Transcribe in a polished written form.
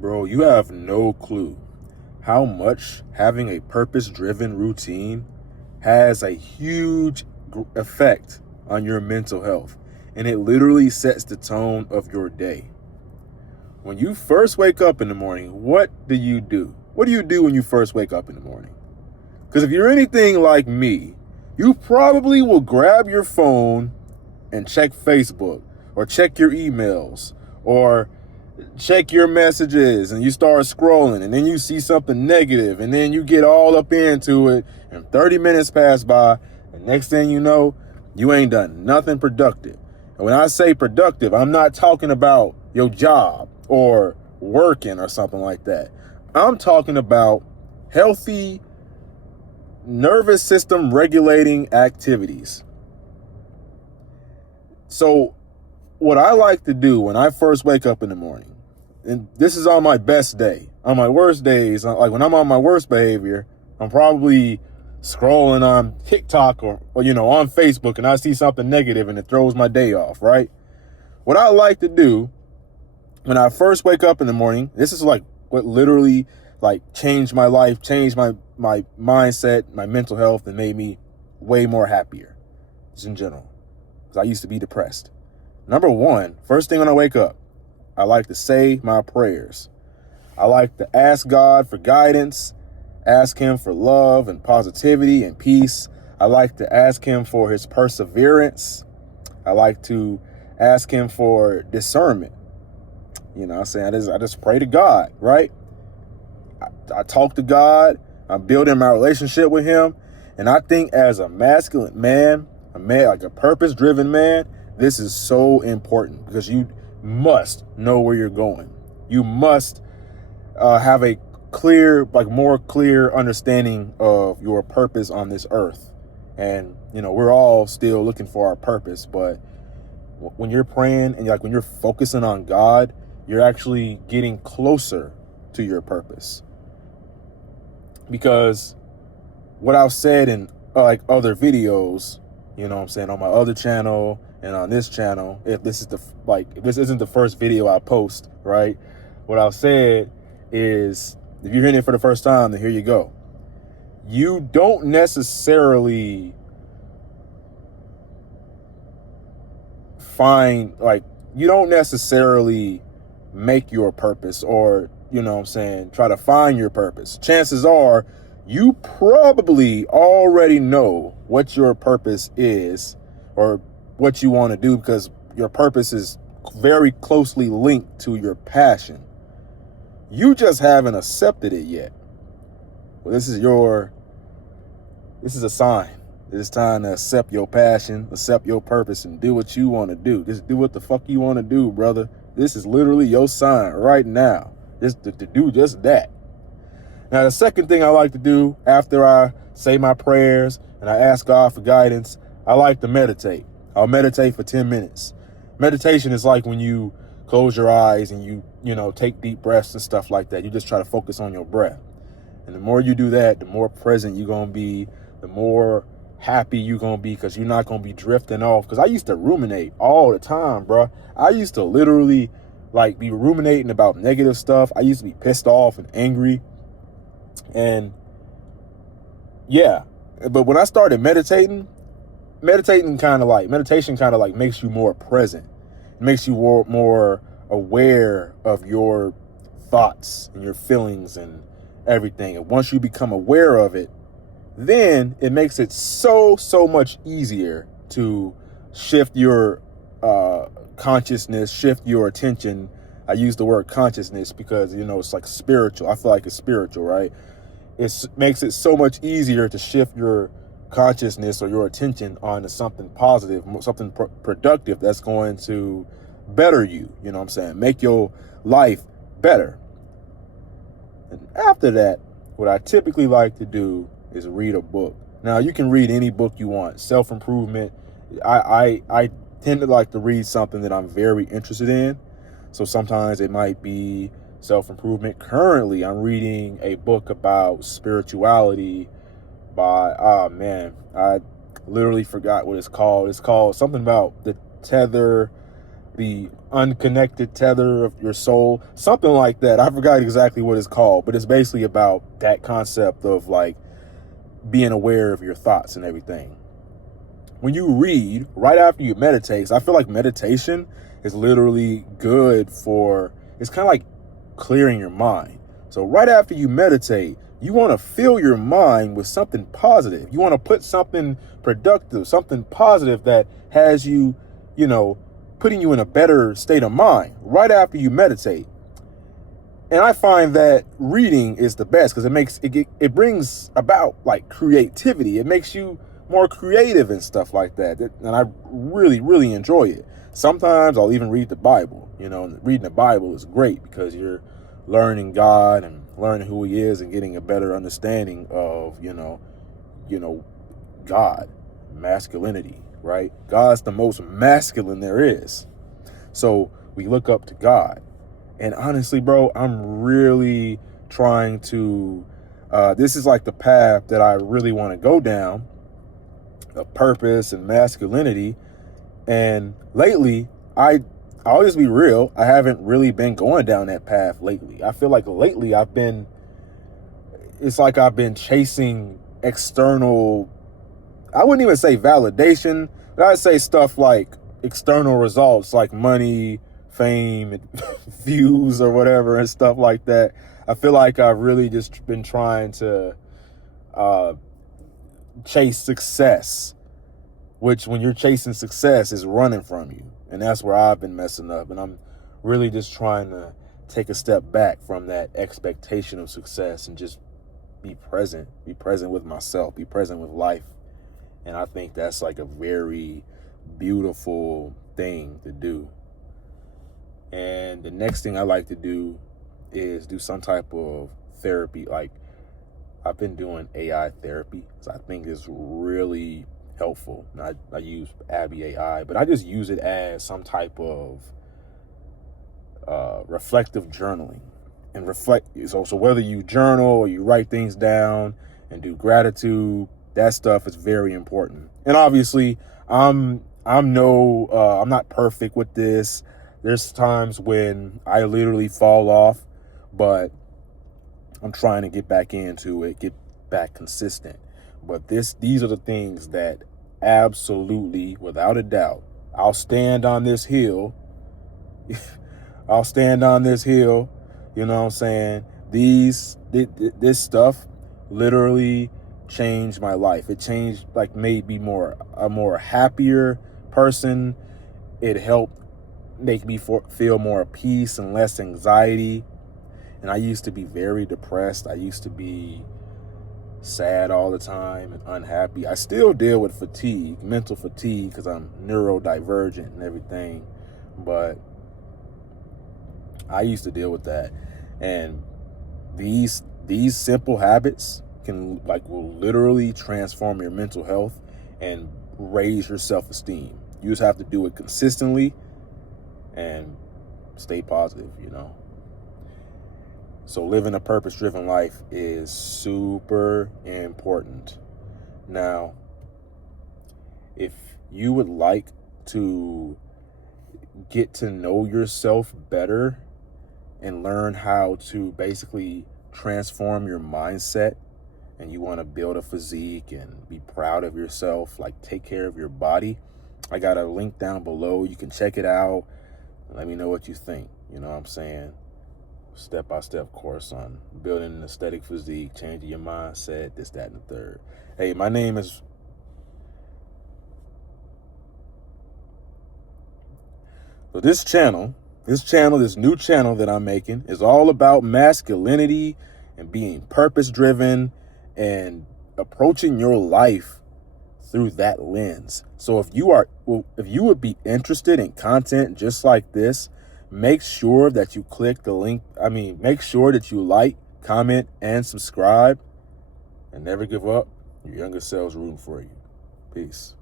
Bro, you have no clue how much having a purpose-driven routine has a huge effect on your mental health. And it literally sets the tone of your day. When you first wake up in the morning, what do you do? What do you do when you first wake up in the morning? Because if you're anything like me, you probably will grab your phone and check Facebook or check your emails or check your messages, and you start scrolling, and then you see something negative, and then you get all up into it, and 30 minutes pass by, and next thing you know, you ain't done nothing productive. And when I say productive, I'm not talking about your job or working or something like that. I'm talking about healthy nervous system regulating activities. So what I like to do when I first wake up in the morning, and this is on my best day, on my worst days, like when I'm on my worst behavior, I'm probably scrolling on TikTok or on Facebook, and I see something negative and it throws my day off, right? What I like to do when I first wake up in the morning, this is like what literally like changed my life, changed my mindset, my mental health, and made me way more happier, just in general, because I used to be depressed. Number one, first thing when I wake up, I like to say my prayers. I like to ask God for guidance, ask him for love and positivity and peace. I like to ask him for his perseverance. I like to ask him for discernment. I just pray to God, right? I talk to God. I'm building my relationship with him. And I think as a masculine man, like a purpose-driven man, this is so important because you must know where you're going. You must have a more clear understanding of your purpose on this earth. And, we're all still looking for our purpose. But when you're praying and when you're focusing on God, you're actually getting closer to your purpose. Because what I've said in other videos, on my other channel and on this channel, if this isn't the first video I post, right? What I've said is, if you're hearing it for the first time, then here you go. You don't necessarily make your purpose or, try to find your purpose. Chances are you probably already know what your purpose is or what you want to do, because your purpose is very closely linked to your passion. You just haven't accepted it yet. Well, this is a sign. It's time to accept your passion, accept your purpose, and do what you want to do. Just do what the fuck you want to do, brother. This is literally your sign right now. Just to do just that. Now, the second thing I like to do after I say my prayers and I ask God for guidance, I like to meditate. I'll meditate for 10 minutes. Meditation is like when you close your eyes and you take deep breaths and stuff like that. You just try to focus on your breath. And the more you do that, the more present you're going to be, the more happy you're going to be, because you're not going to be drifting off. Because I used to ruminate all the time, bro. I used to literally be ruminating about negative stuff. I used to be pissed off and angry. And yeah, but when I started meditation kind of makes you more present. It makes you more aware of your thoughts and your feelings and everything. And once you become aware of it, then it makes it so much easier to shift your consciousness, shift your attention. I use the word consciousness because, it's like spiritual. I feel like it's spiritual, right? It makes it so much easier to shift your consciousness or your attention onto something positive, something productive that's going to better you, make your life better. And after that, what I typically like to do is read a book. Now, you can read any book you want, self-improvement. I tend to like to read something that I'm very interested in. So sometimes it might be self-improvement. Currently, I'm reading a book about spirituality by, I literally forgot what it's called. It's called something about the tether. the unconnected tether of your soul, something like that. I forgot exactly what it's called, but it's basically about that concept of like being aware of your thoughts and everything. When you read right after you meditate, so I feel like meditation is literally good for, it's kind of like clearing your mind. So right after you meditate, you want to fill your mind with something positive. You want to put something productive, something positive that has you, you know, putting you in a better state of mind right after you meditate. And I find that reading is the best because it brings about like creativity. It makes you more creative and stuff like that. And I really, really enjoy it. Sometimes I'll even read the Bible. You know, reading the Bible is great because you're learning God and learning who he is and getting a better understanding of, you know, God, masculinity, right? God's the most masculine there is. So we look up to God. And honestly, bro, I'm really trying to, this is like the path that I really want to go down, of purpose and masculinity. And lately, I'll just be real, I haven't really been going down that path lately. I feel like lately it's like I've been chasing external, I wouldn't even say validation, but I'd say stuff like external results like money, fame, and views or whatever and stuff like that. I feel like I've really just been trying to chase success, which when you're chasing success is running from you. And that's where I've been messing up. And I'm really just trying to take a step back from that expectation of success and just be present with myself, be present with life. And I think that's like a very beautiful thing to do. And the next thing I like to do is do some type of therapy. Like I've been doing AI therapy because I think it's really helpful. And I use Abby AI, but I just use it as some type of reflective journaling and reflect. So whether you journal or you write things down and do gratitude, that stuff is very important. And obviously, I'm not perfect with this. There's times when I literally fall off, but I'm trying to get back into it, get back consistent. But these are the things that absolutely, without a doubt, I'll stand on this hill. I'll stand on this hill. You know what I'm saying? This stuff literally changed my life. It changed, like, made me a more happier person. It helped make me feel more peace and less anxiety. And I used to be very depressed. I used to be sad all the time and unhappy. I still deal with fatigue, mental fatigue, because I'm neurodivergent and everything. But I used to deal with that. And these simple habits will literally transform your mental health and raise your self-esteem. You just have to do it consistently and stay positive, you know. So living a purpose-driven life is super important. Now, if you would like to get to know yourself better and learn how to basically transform your mindset, and you want to build a physique and be proud of yourself, like take care of your body, I got a link down below. You can check it out. Let me know what you think. You know what I'm saying? Step-by-step course on building an aesthetic physique, changing your mindset, this, that, and the third. Hey, my name is... So this new channel that I'm making is all about masculinity and being purpose-driven and approaching your life through that lens. So if you would be interested in content just like this, make sure that you click the link. Make sure that you like, comment, and subscribe. And never give up. Your younger self's rooting for you. Peace.